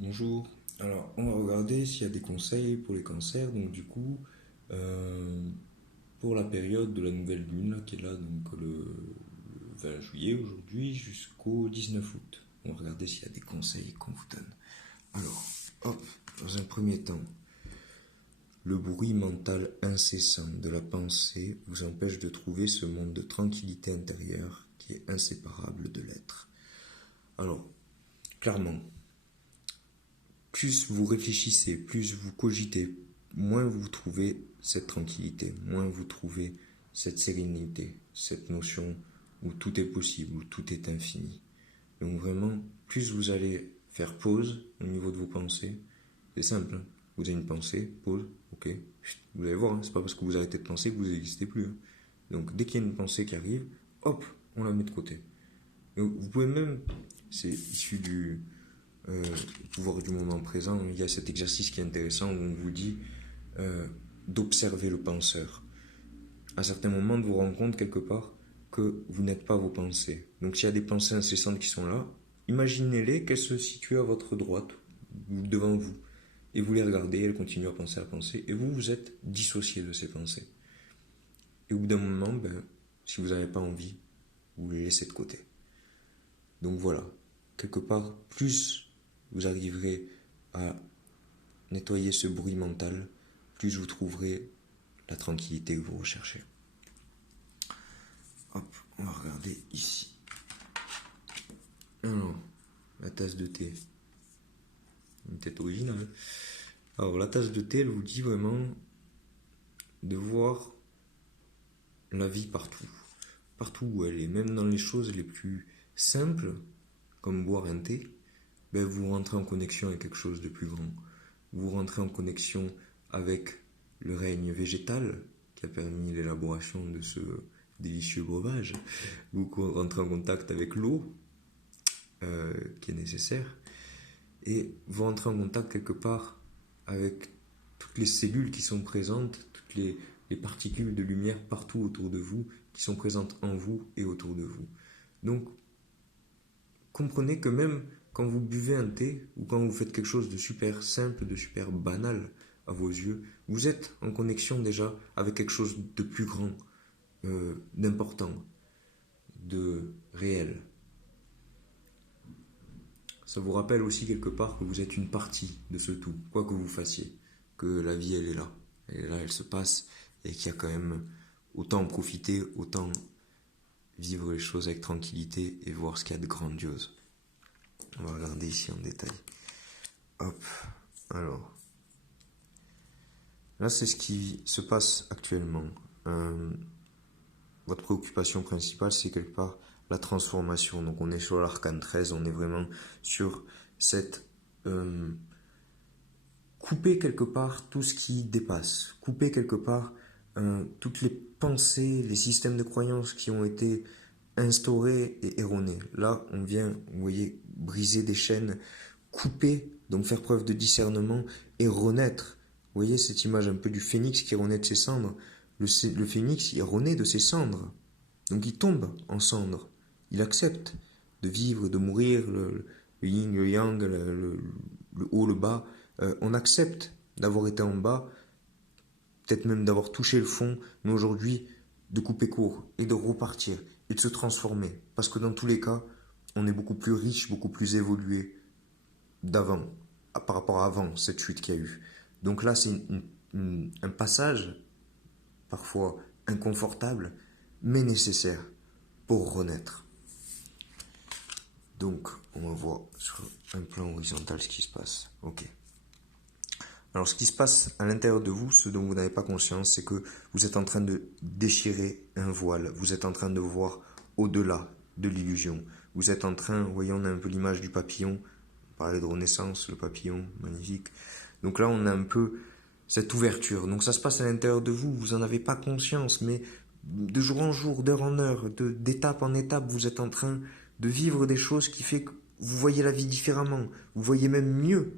Bonjour. Alors, on va regarder s'il y a des conseils pour les cancers. Donc, du coup, euh, pour la période de la nouvelle lune, là, qui est là, donc le 20 juillet aujourd'hui jusqu'au 19 août. On va regarder s'il y a des conseils qu'on vous donne. Alors, hop, dans un premier temps, le bruit mental incessant de la pensée vous empêche de trouver ce monde de tranquillité intérieure qui est inséparable de l'être. Alors, clairement, plus vous réfléchissez, plus vous cogitez, moins vous trouvez cette tranquillité, moins vous trouvez cette sérénité, cette notion où tout est possible, où tout est infini. Donc vraiment, plus vous allez faire pause au niveau de vos pensées, c'est simple, hein. Vous avez une pensée, pause, ok, vous allez voir, hein, c'est pas parce que vous arrêtez de penser que vous n'existez plus, hein. Donc dès qu'il y a une pensée qui arrive, hop, on la met de côté. Et vous pouvez même, c'est issu du pouvoir du moment présent, il y a cet exercice qui est intéressant où on vous dit d'observer le penseur. À certains moments, de vous rendre compte quelque part que vous n'êtes pas vos pensées. Donc s'il y a des pensées incessantes qui sont là, imaginez-les qu'elles se situent à votre droite, devant vous. Et vous les regardez, elles continuent à penser, et vous, vous êtes dissocié de ces pensées. Et au bout d'un moment, ben, si vous n'avez pas envie, vous les laissez de côté. Donc voilà, quelque part, plus vous arriverez à nettoyer ce bruit mental, plus vous trouverez la tranquillité que vous recherchez. Hop, on va regarder ici. Alors, la tasse de thé. Une tête originale. Alors, la tasse de thé, elle vous dit vraiment de voir la vie partout. Partout où elle est, même dans les choses les plus simples, comme boire un thé, ben vous rentrez en connexion avec quelque chose de plus grand. Vous rentrez en connexion avec le règne végétal qui a permis l'élaboration de ce délicieux breuvage. Vous rentrez en contact avec l'eau qui est nécessaire et vous rentrez en contact quelque part avec toutes les cellules qui sont présentes, toutes les particules de lumière partout autour de vous qui sont présentes en vous et autour de vous. Donc, comprenez que même quand vous buvez un thé ou quand vous faites quelque chose de super simple, de super banal à vos yeux, vous êtes en connexion déjà avec quelque chose de plus grand, d'important, de réel. Ça vous rappelle aussi quelque part que vous êtes une partie de ce tout, quoi que vous fassiez, que la vie elle est là, elle se passe et qu'il y a quand même autant en profiter, autant vivre les choses avec tranquillité et voir ce qu'il y a de grandiose. On va regarder ici en détail. Hop, alors. Là, c'est ce qui se passe actuellement. Votre préoccupation principale, c'est quelque part la transformation. Donc, on est sur l'arcane 13, on est vraiment sur cette... couper quelque part tout ce qui dépasse. Couper quelque part toutes les pensées, les systèmes de croyances qui ont été instaurés et erronés. Là, on vient, vous voyez, briser des chaînes, couper, donc faire preuve de discernement et renaître. Vous voyez cette image un peu du phénix qui renaît de ses cendres. Le phénix, il renaît de ses cendres. Donc il tombe en cendres. Il accepte de vivre, de mourir, le yin, le yang, le haut, le bas. On accepte d'avoir été en bas, peut-être même d'avoir touché le fond, mais aujourd'hui de couper court et de repartir et de se transformer. Parce que dans tous les cas, on est beaucoup plus riche, beaucoup plus évolué d'avant, par rapport à avant cette chute qu'il y a eu. Donc là, c'est un passage, parfois inconfortable, mais nécessaire pour renaître. Donc, on va voir sur un plan horizontal ce qui se passe. Ok. Alors, ce qui se passe à l'intérieur de vous, ce dont vous n'avez pas conscience, c'est que vous êtes en train de déchirer un voile. Vous êtes en train de voir au-delà de l'illusion. Vous êtes en train, vous voyez, on a un peu l'image du papillon. On parlait de renaissance, le papillon, magnifique. Donc là, on a un peu cette ouverture. Donc ça se passe à l'intérieur de vous, vous n'en avez pas conscience, mais de jour en jour, d'heure en heure, d'étape en étape, vous êtes en train de vivre des choses qui fait que vous voyez la vie différemment. Vous voyez même mieux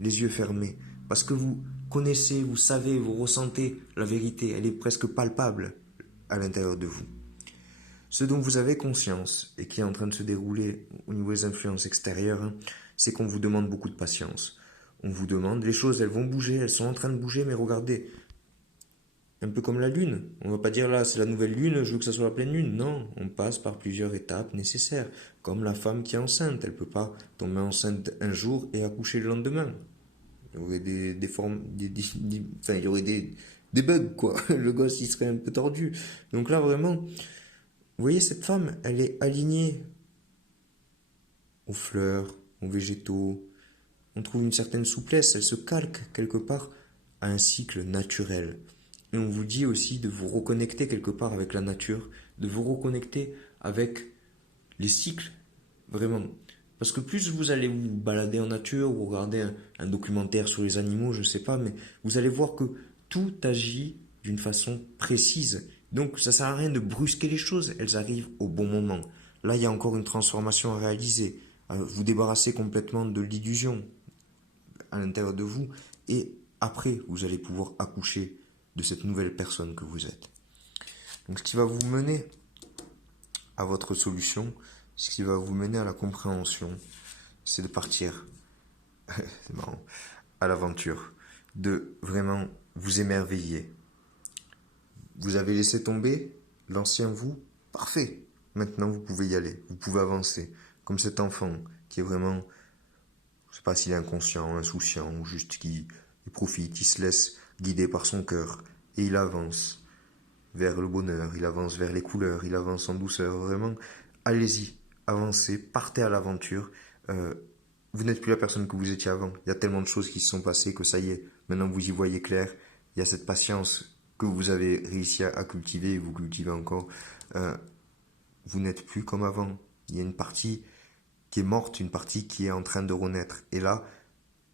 les yeux fermés. Parce que vous connaissez, vous savez, vous ressentez la vérité. Elle est presque palpable à l'intérieur de vous. Ce dont vous avez conscience et qui est en train de se dérouler au niveau des influences extérieures, hein, c'est qu'on vous demande beaucoup de patience. On vous demande, les choses, elles vont bouger, elles sont en train de bouger, mais regardez, un peu comme la lune. On va pas dire là, c'est la nouvelle lune, je veux que ça soit la pleine lune. Non, on passe par plusieurs étapes nécessaires. Comme la femme qui est enceinte, elle peut pas tomber enceinte un jour et accoucher le lendemain. Il y aurait des formes, enfin, il y aurait des bugs, quoi. Le gosse, il serait un peu tordu. Donc là, vraiment, vous voyez, cette femme, elle est alignée aux fleurs, aux végétaux. On trouve une certaine souplesse, elle se calque quelque part à un cycle naturel. Et on vous dit aussi de vous reconnecter quelque part avec la nature, de vous reconnecter avec les cycles, vraiment. Parce que plus vous allez vous balader en nature ou regarder un documentaire sur les animaux, je ne sais pas, mais vous allez voir que tout agit d'une façon précise. Donc ça ne sert à rien de brusquer les choses, elles arrivent au bon moment. Là, il y a encore une transformation à réaliser. Vous débarrasser complètement de l'illusion à l'intérieur de vous et après, vous allez pouvoir accoucher de cette nouvelle personne que vous êtes. Donc ce qui va vous mener à votre solution, ce qui va vous mener à la compréhension, c'est de partir, c'est marrant, à l'aventure, de vraiment vous émerveiller. Vous avez laissé tomber l'ancien vous, parfait. Maintenant vous pouvez y aller, vous pouvez avancer. Comme cet enfant qui est vraiment, je ne sais pas s'il est inconscient, insouciant, ou juste qui profite, il se laisse guider par son cœur et il avance vers le bonheur, il avance vers les couleurs, il avance en douceur, vraiment. Allez-y, avancez, partez à l'aventure. Vous n'êtes plus la personne que vous étiez avant. Il y a tellement de choses qui se sont passées que ça y est, maintenant vous y voyez clair. Il y a cette patience que vous avez réussi à cultiver et vous cultivez encore. Vous n'êtes plus comme avant. Il y a une partie qui est morte, une partie qui est en train de renaître. Et là,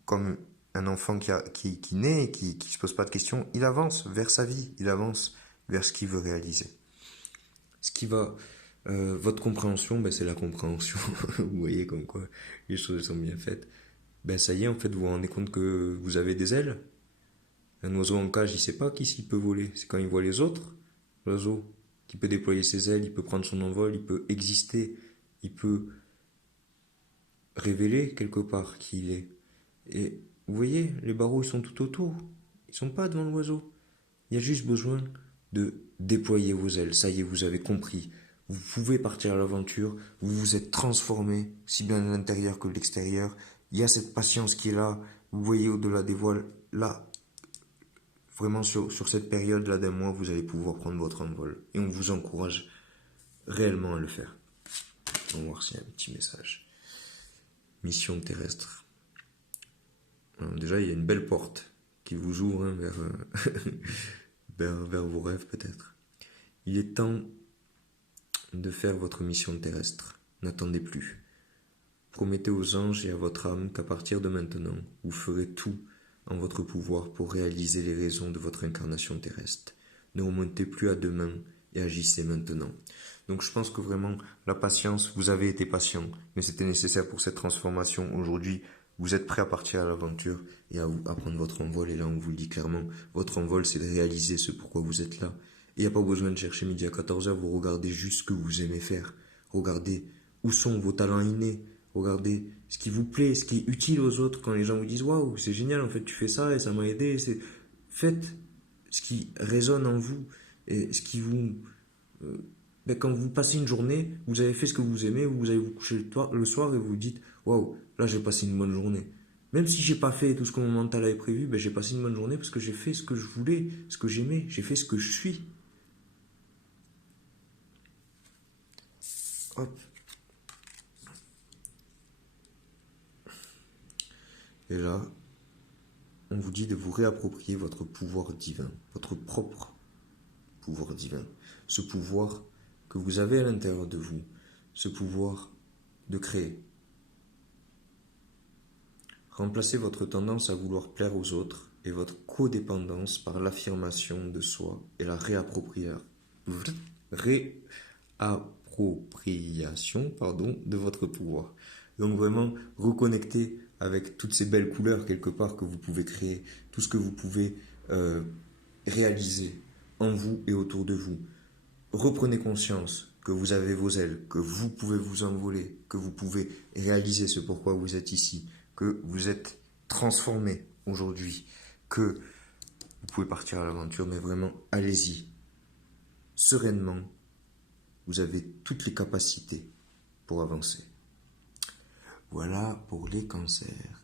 comme un enfant qui naît, qui se pose pas de questions, il avance vers sa vie, il avance vers ce qu'il veut réaliser. Ce qui va, votre compréhension, ben, c'est la compréhension. Vous voyez comme quoi les choses sont bien faites. Ben ça y est, en fait, vous vous rendez compte que vous avez des ailes. Un oiseau en cage, il sait pas qu'ici il peut voler. C'est quand il voit les autres, l'oiseau, qui peut déployer ses ailes, il peut prendre son envol, il peut exister, il peut révéler quelque part qui il est. Et vous voyez, les barreaux, ils sont tout autour. Ils sont pas devant l'oiseau. Il y a juste besoin de déployer vos ailes. Ça y est, vous avez compris. Vous pouvez partir à l'aventure. Vous vous êtes transformé, si bien à l'intérieur que de l'extérieur. Il y a cette patience qui est là. Vous voyez au-delà des voiles. Là, vraiment sur cette période-là d'un mois, vous allez pouvoir prendre votre envol. Et on vous encourage réellement à le faire. On va voir s'il y a un petit message. Mission terrestre. Alors déjà, il y a une belle porte qui vous ouvre vers vos rêves peut-être. Il est temps de faire votre mission terrestre. N'attendez plus. Promettez aux anges et à votre âme qu'à partir de maintenant, vous ferez tout en votre pouvoir pour réaliser les raisons de votre incarnation terrestre. Ne remontez plus à demain et agissez maintenant. Donc je pense que vraiment, la patience, vous avez été patient, mais c'était nécessaire pour cette transformation. Aujourd'hui, vous êtes prêt à partir à l'aventure et à prendre votre envol. Et là, on vous le dit clairement, votre envol, c'est de réaliser ce pourquoi vous êtes là. Et il n'y a pas besoin de chercher midi à 14h, vous regardez juste ce que vous aimez faire. Regardez où sont vos talents innés. Regardez ce qui vous plaît, ce qui est utile aux autres. Quand les gens vous disent « Waouh, c'est génial, en fait, tu fais ça et ça m'a aidé. » Faites ce qui résonne en vous et ce qui vous... quand vous passez une journée, vous avez fait ce que vous aimez, vous allez vous coucher le soir et vous dites « Waouh, là j'ai passé une bonne journée. » Même si j'ai pas fait tout ce que mon mental avait prévu, j'ai passé une bonne journée parce que j'ai fait ce que je voulais, ce que j'aimais, j'ai fait ce que je suis. Hop. Et là, on vous dit de vous réapproprier votre pouvoir divin, votre propre pouvoir divin. Ce pouvoir que vous avez à l'intérieur de vous, ce pouvoir de créer. Remplacez votre tendance à vouloir plaire aux autres et votre codépendance par l'affirmation de soi et la réappropriation de votre pouvoir. Donc vraiment, reconnectez avec toutes ces belles couleurs quelque part que vous pouvez créer, tout ce que vous pouvez réaliser en vous et autour de vous. Reprenez conscience que vous avez vos ailes, que vous pouvez vous envoler, que vous pouvez réaliser ce pourquoi vous êtes ici, que vous êtes transformé aujourd'hui, que vous pouvez partir à l'aventure, mais vraiment, allez-y. Sereinement, vous avez toutes les capacités pour avancer. Voilà pour les cancers.